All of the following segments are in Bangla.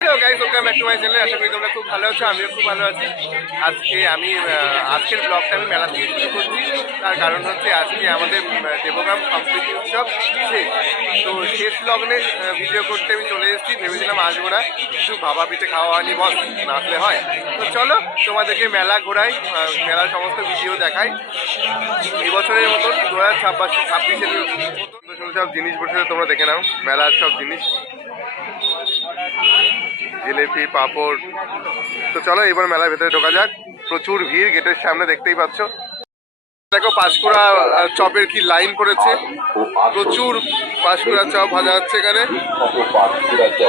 Hello guys, welcome back to my channel. আশা করি তোমরা খুব ভালো আছো, আমিও খুব ভালো আছি। আজকের ব্লগটা আমি মেলা থেকে শুরু করছি। তার কারণ হচ্ছে আজকে আমাদের দেবগ্রাম সম্প্রীতি উৎসব শেষ। তো শেষ লগ্নে ভিডিও করতে আমি চলে এসেছি। ভেবেছিলাম আসবো না, কিছু ভাবা পিঠে খাওয়া হয়নি, বস না আসলে হয়। তো চলো তোমাদেরকে মেলা ঘোরাই, মেলার সমস্ত ভিডিও দেখাই। এবছরের মতন 2026-এর মতন সব জিনিস বসে তোমরা দেখে নাও, মেলার সব জিনিস, জিলেপি, পাঁপড়। তো চলো এবার মেলার ভেতরে ঢোকা যাক। প্রচুর ভিড়, গেটের সামনে দেখতেই পাচ্ছ। দেখো পাঁশকুড়া চপের কি লাইন পড়েছে, প্রচুর পাঁশকুড়া চপ ভাজা হচ্ছে এখানে।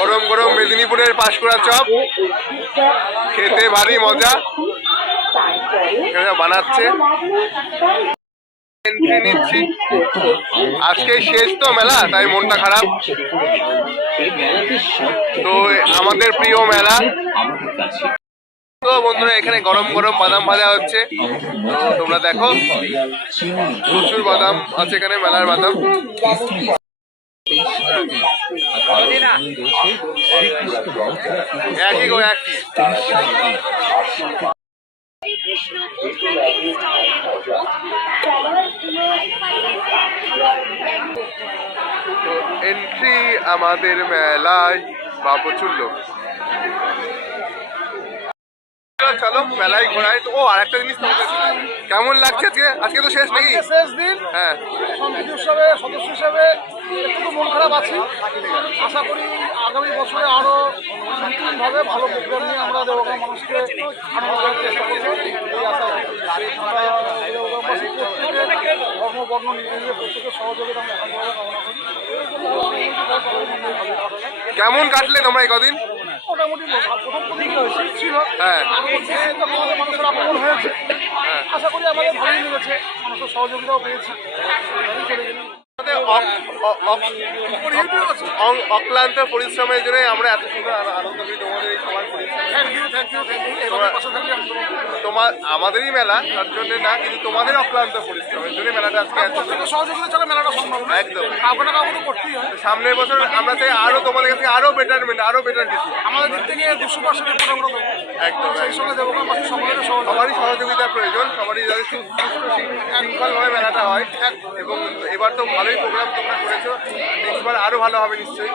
গরম গরম মেদিনীপুরের পাঁশকুড়া চপ, খেতে ভারী মজা। এখানে বানাচ্ছে, এন্ট্রি নিচ্ছি। আজকে শেষ তো মেলা, তাই মনটা খারাপ। তো আমাদের প্রিয় মেলা। তো বন্ধুরা, এখানে গরম গরম বাদাম ভাজা হচ্ছে, তো তোমরা দেখো। প্রচুর বাদাম আছে এখানে, মেলার বাদাম। একই গো একই। তো এন্ট্রি আমাদের মেলায়, বা প্রচুর লোক। চলো মেলায় ঘোরায়। তো আর একটা জিনিস, কেমন লাগছে আজকে? আজকে তো শেষ নাকি? শেষ দিন। হ্যাঁ, সম্প্রীতি উৎসবে সদস্য হিসেবে একটু মন খারাপ আছে। আশা করি আগামী বছরে আরো সম্পূর্ণভাবে ভালো প্রোগ্রাম নিয়ে আমরা দেবগ্রাম মানুষকে আনন্দ দেওয়ার চেষ্টা করবো। এই আশা আমরা দেবগ্রামবাসী প্রত্যেকের ধর্ম বর্ণ নির্বিশেষে প্রত্যেকের সহযোগিতা আমরা একান্তভাবে কামনা করি। কেমন কাটলে তোমরা এই কদিন? মোটামুটি প্রথম প্রদিন শীত ছিল, হ্যাঁ আমাদের মানুষের আগমন হয়েছে। আশা করি আমাদের ভালোই লেগেছে, মানুষের সহযোগিতাও পেয়েছি। অক্লান্ত পরিশ্রমের জন্য আমরা এত সুন্দর আনন্দ করি। তোমাদের এই সবার তোমার আমাদেরই মেলা, তার জন্য না, কিন্তু তোমাদের অক্লান্ত পরিশ্রমের জন্য মেলাটা আজকে সহযোগিতা ছাড়া মেলাটা সম্ভব না। একদম। কাউকে না কাউকে করতেই হয়। সামনের বছর আমরা চাই আরো তোমাদের কাছে আরো বেটারমেন্ট, আরো বেটার কিছু। আমাদের দিক থেকে 200% আমরা দেবো। একদম। সেই সঙ্গে দেবগ্রামবাসী সকলের সবারই সহযোগিতার প্রয়োজন, সবারই যাতে শৃঙ্খলভাবে মেলাটা হয়। এবং এবার তো ভালোই প্রোগ্রাম তোমরা করেছো, নেক্সটবার আরো ভালো হবে নিশ্চয়ই।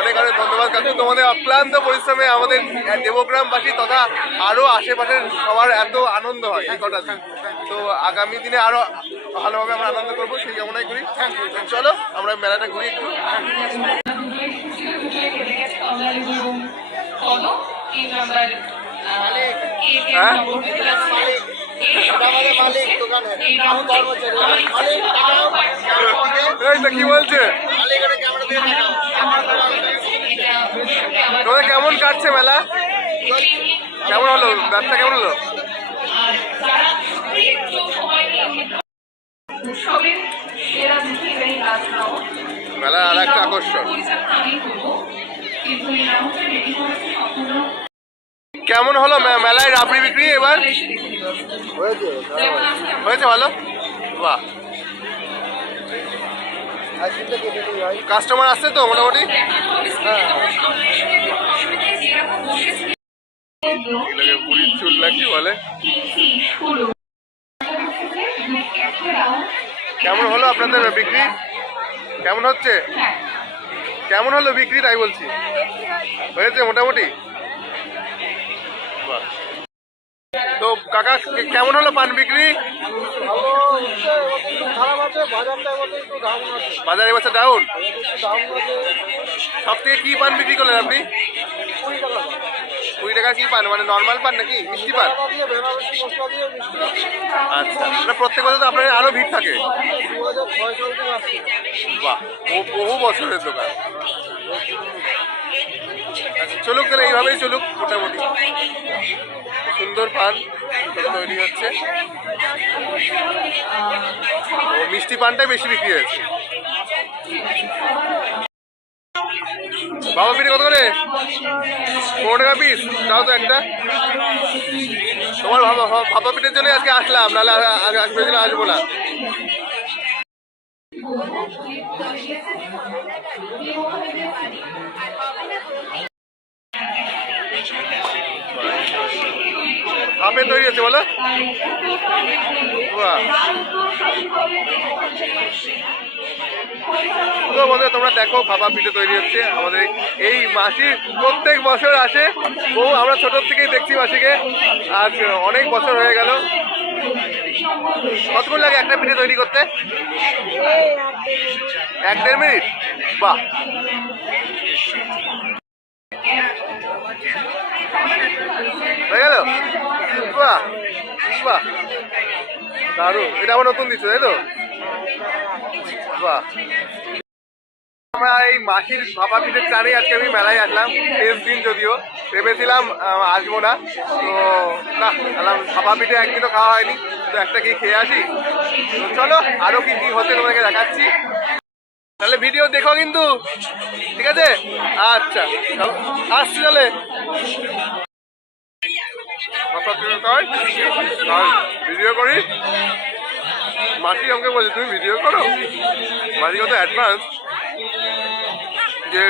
অনেক অনেক ধন্যবাদ কাকু, তোমাদের অক্লান্ত পরিশ্রমে আমাদের দেবগ্রামবাসী তথা আরো আশেপাশের সবার এত আনন্দ হয় এই কটা দিন। তো আগামী দিনে আরো ভালোভাবে আমরা আনন্দ করবো, সেই কামনাই করি। চলো আমরা মেলাটা ঘুরি একটু। হ্যাঁ, কি বলছে? তোমাদের কেমন কাটছে মেলা? কেমন হলো ব্যবসা, কেমন হলো? মেলা আর একটা আকর্ষণ। কেমন হলো মেলায় রাবড়ি বিক্রি এবার? হয়েছে ভালো, বাহ। কাস্টমার আসছে তো মোটামুটি? বুড়ির চুল নাকি বলে। কেমন হলো আপনাদের বিক্রি? কেমন হচ্ছে? কেমন হলো বিক্রি তাই বলছি? হয়েছে মোটামুটি, বাহ। তো কাকা কেমন হলো পান বিক্রি? বাজার এবছর ডাউন। সব থেকে কি পান বিক্রি করলেন আপনি? 20 টাকা। কি পান, মানে নর্মাল পান নাকি মিষ্টি পান? আচ্ছা, মানে প্রত্যেক বছর তো আপনার আরো ভিড় থাকে। বাহ, বহু বছরের দোকান। চলুক তাহলে, এইভাবেই চলুক মোটামুটি। সুন্দর পান তৈরি হচ্ছে, মিষ্টি পানটাই বেশি বিক্রি হয়েছে। বাবা পিঠে কত করে? 15 টাকা পিস। দাও তো একটা। তোমার ভাপা পিঠের জন্য আজকে আসলাম, নাহলে আসবো না। ভাপে তৈরি হচ্ছে বলো? বাহ। তো বন্ধুরা তোমরা দেখো ভাপা পিঠে তৈরি হচ্ছে আমাদের এই মাসি প্রত্যেক বছর আসে। আমরা ছোট থেকেই দেখছি মাসিকে, আজ অনেক বছর হয়ে গেল। কতক্ষণ লাগে একটা পিঠে তৈরি করতে? 1-1.5 মিনিট। বাহ, হয়ে গেল। বাহ বাহ, দারুণ। এটা আমার নতুন দিচ্ছ তাই তো? বাহ। আমরা এই মাসির ভাপা পিঠের টানে আজকে আমি মেলায় আসলাম, শেষ দিন যদিও, ভেবেছিলাম আসবো না, তো না ভাপা পিঠে একদিনও খাওয়া হয়নি, তো একটা কি খেয়ে আসি। তো চলো আরো কি কি হচ্ছে তোমাদেরকে দেখাচ্ছি, তাহলে ভিডিও দেখো কিন্তু, ঠিক আছে? আচ্ছা আসছি তাহলে। ভিডিও করি, মাসি আমাকে বলছে তুমি ভিডিও করো। মাসি কত অ্যাডভান্স যে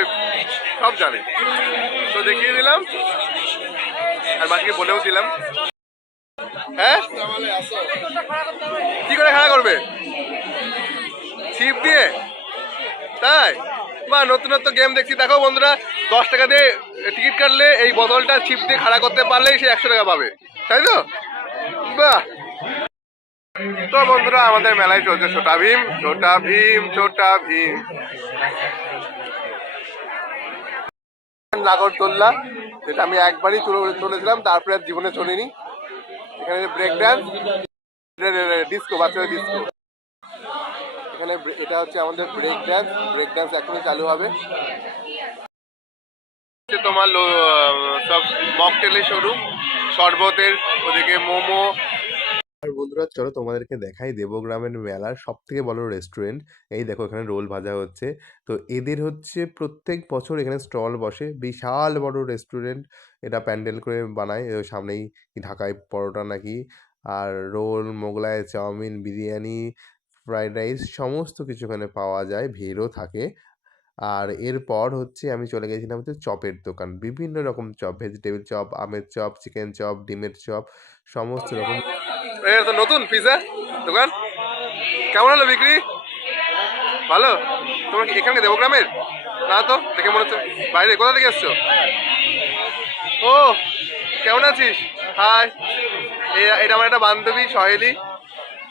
সব জানে, তো দেখিয়ে দিলাম আর মাসিকে বলেও দিলাম। হ্যাঁ, কি করে খাড়া করবে? ছিপ দিয়ে? তাই বা, নতুনত্ব গেম দেখছি। দেখো বন্ধুরা, 10 টাকা দিয়ে টিকিট কাটলে এই বোতলটা ছিপ দিয়ে খাড়া করতে পারলেই সে 100 টাকা পাবে, তাই তো? বাহ। তো বন্ধুরা আমাদের মেলায় চলছে ছোটা ভীম, ছোটা ভীম, ছোটা ভীম। নাগরদোল্লা, যেটা আমি একবারই চলেছিলাম, তারপরে আর জীবনে চলিনি। এখানে ব্রেক ডান্স, ডিস্কো, বাচ্চাদের ডিস্কো। এখানে এটা হচ্ছে আমাদের ব্রেক ডান্স। ব্রেক ডান্স এখনই চালু হবে। তোমার সব মকটেলের শোরুম, শরবতের, ওদিকে মোমো। আর বন্ধুরা চলো তোমাদেরকে দেখাই দেবগ্রামের মেলার সব থেকে বড় রেস্টুরেন্ট। এই দেখো এখানে রোল ভাজা হচ্ছে। তো এদের হচ্ছে প্রত্যেক বছর এখানে স্টল বসে, বিশাল বড় রেস্টুরেন্ট। এটা প্যান্ডেল করে বানায়, সামনেই ঢাকায় পরোটা নাকি, আর roll, Mughlai, chow mein, biryani, fried rice সমস্ত কিছু এখানে পাওয়া যায়, ভিড়ও থাকে। আর এরপর হচ্ছে আমি চলে গেছিলাম হচ্ছে চপের দোকান, বিভিন্ন রকম চপ, ভেজিটেবিল চপ, আমের চপ, চিকেন চপ, ডিমের চপ, সমস্ত রকম। এটা তো নতুন পিজা দোকান, কেমন হলো বিক্রি? ভালো। তোমরা কি এখানে দেবগ্রামের? না তো, দেখে মনে হচ্ছে বাইরে। কোথা থেকে এসছো? ও, কেমন আছিস? হাই, এটা আমার একটা বান্ধবী সহেলি।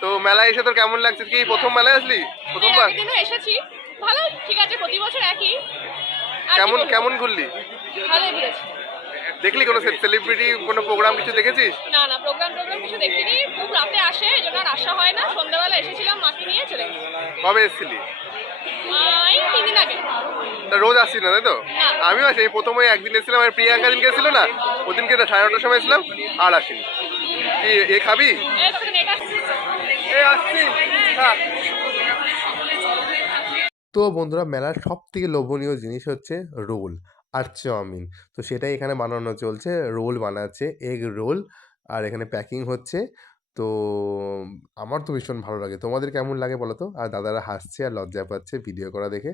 তো মেলায় এসে তোর কেমন লাগছে? কি প্রথম মেলায় আসলি? প্রথমবার? এসেছি, ভালো, ঠিক আছে, প্রতি বছর একই। কেমন কেমন ঘুরলি? ভালোই ঘুরেছি। দেখলি কোনো সেলিব্রিটি কোনো প্রোগ্রাম কিছু দেখেছিস? না না, প্রোগ্রাম কিছু দেখিনি, খুব রাতে আসে, এই জন্য আর আসা হয় না। সন্ধ্যাবেলা এসেছিলাম, মাকে নিয়ে চলে গেছি। কবে এসেছিলি? এই 3 দিন আগে। তা রোজ আসছিস না তাই তো? না। আমিও আসি, প্রথমে একদিন এসেছিলাম, আর প্রিয়াঙ্কা দিনকে এসেছিল না, ওদিনকে 9:30টার সময় এসেছিলাম, আর আসিনি। কি এ খাবি? এই তোকে নেট আসছে। আসছি। তো বন্ধুরা মেলার সব থেকে লোভনীয় জিনিস হচ্ছে রোল আর চাউমিন। তো সেটাই এখানে বানানো চলছে, রোল বানাচ্ছে, এগ রোল, আর এখানে প্যাকিং হচ্ছে। তো আমার তো ভীষণ ভালো লাগে, তোমাদের কেমন লাগে বলো তো? আর দাদারা হাসছে আর লজ্জা পাচ্ছে ভিডিও করা দেখে।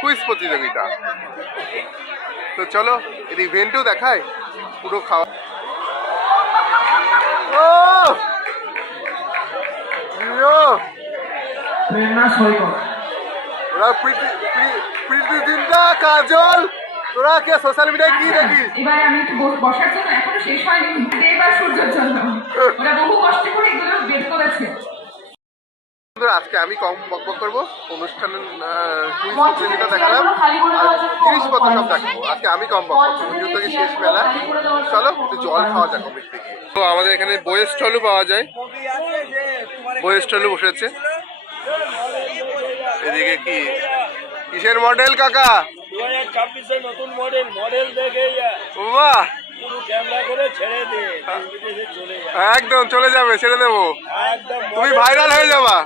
কুইজ প্রতিযোগিতা, তো চলো এই ইভেন্টও দেখায় পুরো খাওয়া। ও প্রেরণা সৈকত, ওরা প্রীতি চিন্তা, কাজল, তোরা কে সোশ্যাল মিডিয়ায় কি দেখিস? এবার আমি একটু বসার জন্য, এখনো শেষ হয়নি, দেব আর সূর্যের জন্য ওরা বহু কষ্ট করে এগুলো বের করেছে। আজকে আমি কম বকবক করবো, অনুষ্ঠানের কুইজ প্রতিযোগিতা দেখালাম আর জিনিসপত্র সব দেখাবো। আজকে আমি কম বকবক করবো, যেহেতু শেষ মেলা। চলো একটু জল খাওয়া যাক অনেক থেকে। তো আমাদের এখানে বইয়ের স্টলও পাওয়া যায়, বইয়ের স্টলও বসেছে। এদিকে কি কিসের মডেল কাকা? 2026 নতুন মডেল দেখে বাহ, পুরো ক্যামেরা করে ছেড়ে দে, বিদেশে চলে যা, একদম চলে যাবে, ছেড়ে দেবো, একদম তুমি ভাইরাল হয়ে যাবা।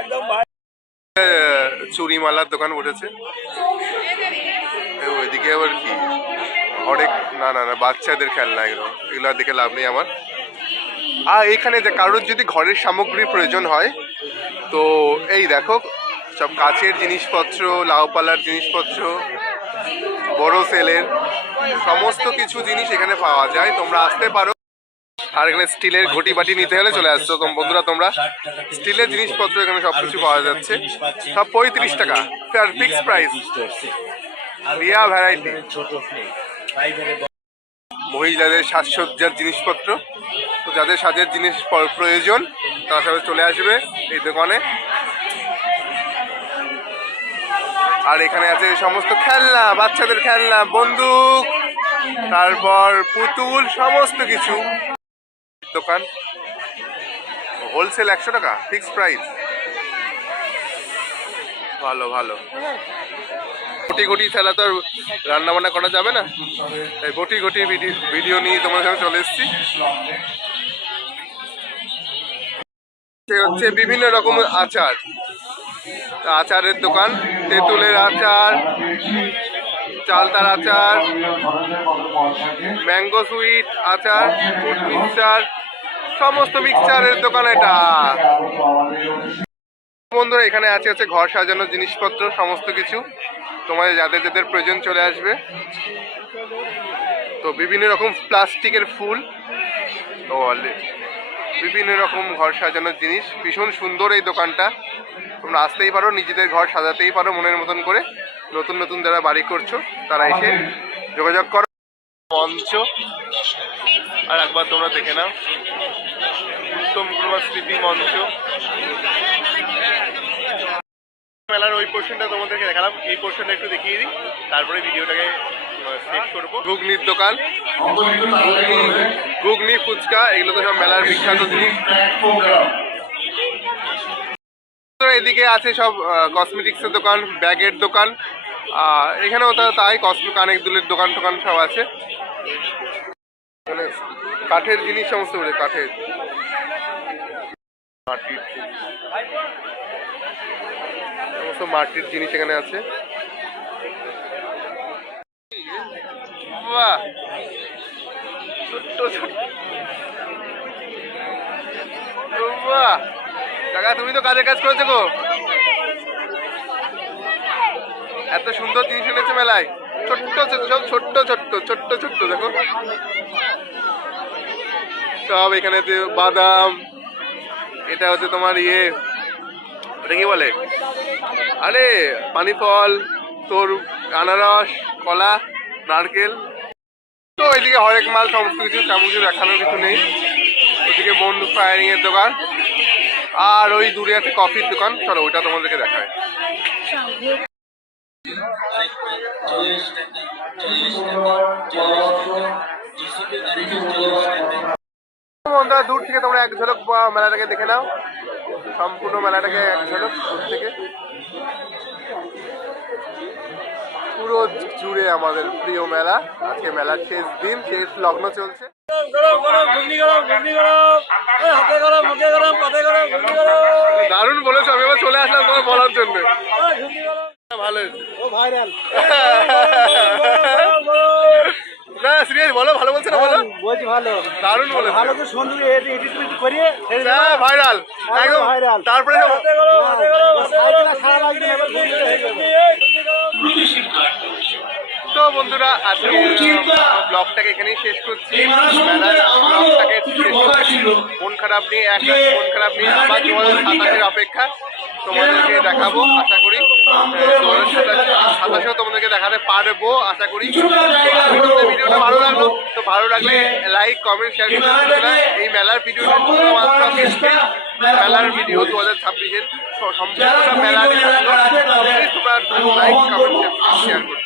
একদম চুরিমালার দোকান বসেছে। ওইদিকে আবার কি অনেক, না না না বাচ্চাদের খেলনা, এগুলো এগুলো দেখে লাভ নেই আমার। আর এখানে যে কারোর যদি ঘরের সামগ্রী প্রয়োজন হয়, তো এই দেখো সব কাচের জিনিসপত্র, লাউপালার জিনিসপত্র, বড় সেলের সমস্ত কিছু জিনিস এখানে পাওয়া যায়, তোমরা আসতে পারো। আর এখানে স্টিলের ঘটি বাটি নিতে হলে চলে আসছো বন্ধুরা তোমরা। স্টিলের জিনিসপত্র এখানে সবকিছু পাওয়া যাচ্ছে, সব 35 টাকা ফিক্স প্রাইস, রিয়া ভ্যারাইটি। মহিলাদের সাজসজ্জার জিনিসপত্র, তো যাদের সাজের জিনিস প্রয়োজন তারা সবাই চলে আসবে এই দোকানে। আর এখানে আছে সমস্ত খেলনা, বাচ্চাদের খেলনা, বন্দুক, তারপর পুতুল, সমস্ত কিছু। দোকান হোলসেল 100 টাকা ফিক্স প্রাইস, ভালো ভালো। ঘটি ঘটি ছাড়া তো রান্না বান্না করা যাবে না, তাই ঘটি ঘটি ভিডিও নিয়ে তোমার সাথে চলে এসেছি। হচ্ছে বিভিন্ন রকম আচার, আচারের দোকান, তেঁতুলের আচার, চালতার আচার, ম্যাঙ্গো সুইট আচার, ফ্রুট মিক্সচার, সমস্ত মিক্সচারের দোকান এটা। বন্ধুরা এখানে আছে ঘর সাজানোর জিনিসপত্র, সমস্ত কিছু তোমাদের যাদের যাদের প্রয়োজন চলে আসবে। তো বিভিন্ন রকম প্লাস্টিকের ফুল, তো বিভিন্ন রকম ঘর সাজানোর জিনিস, ভীষণ সুন্দর এই দোকানটা। তোমরা আসতেই পারো, নিজেদের ঘর সাজাতেই পারো মনের মতন করে। নতুন নতুন যারা বাড়ি করছো তারা এসে যোগাযোগ করো। মঞ্চ আর একবার তোমরা দেখে নাও, উত্তম কুমার স্মৃতি মঞ্চ। মেলার ওই পোর্শনটা তোমাদেরকে দেখালাম, এই পোর্শনটা একটু দেখিয়ে দিই, তারপরে ভিডিওটাকে শেষ করবো। ঘুগনির দোকান, ঘুগনি, ফুচকা, এগুলো তো সব মেলার বিখ্যাত জিনিস। এদিকে আছে সব কসমেটিক্সের দোকান, ব্যাগের দোকান, এখানেও তাই কানের দুলের দোকান টোকান সব আছে। মানে কাঠের জিনিস সমস্ত, কাঠের, মাটির সমস্ত মাটির জিনিস এখানে আছে। বাহ, ছোট্ট ছোট্ট, বাহ কাকা তুমি তো কাজের কাজ করেছো গো, এত সুন্দর জিনিস এনেছে মেলায়। ছোট্ট সব ছোট্ট ছোট্ট ছোট্ট ছোট্ট দেখো সব। এখানে বাদাম, এটা হচ্ছে তোমার ইয়ে, ওটা কি বলে, আরে পানি ফল, তোর আনারস, কলা, নারকেল। তো ওইদিকে হরেক মাল, সমস্ত কিছু, তেমন কিছু দেখানোর কিছু নেই। ওইদিকে বন্দুক ফায়ারিং এর দোকান, আর ওই দূরে আছে কফির দোকান। চলো ওইটা তোমাদেরকে দেখায়। বন্ধুরা দূর থেকে তোমরা এক ঝলক মেলাটাকে দেখে নাও, সম্পূর্ণ মেলাটাকে এক ঝলক দূর থেকে। পুরো জুড়ে আমাদের প্রিয় মেলা, আজকে মেলার শেষ দিন, শেষ লগ্ন চলছে। দারুণ বলেছো, আমি আবার চলে আসলাম তোমার বলার জন্য। ভালো না, সিরিয়াস বলো, ভালো বলছে না? বলো, বলছি ভালো, দারুণ বলে, ভালো তো সুন্দর এডিট করিয়ে ভাইরাল একদম। তারপরে তো বন্ধুরা আজকে ব্লগটাকে এখানেই শেষ করছি। ব্লগটাকে মন খারাপ নিয়ে, মন খারাপ নিয়ে আবার 2027-এর অপেক্ষা, তোমাদেরকে দেখাবো আশা করি। 2027-এও তোমাদেরকে দেখাতে পারবো আশা করি। ভিডিওটা ভালো লাগলো, তো ভালো লাগলে লাইক, কমেন্ট, শেয়ার করতে না। এই মেলার ভিডিওটা মেলার ভিডিও 2026-এর সম্পূর্ণ মেলার তোমরা লাইক, কমেন্ট, শেয়ার করতে।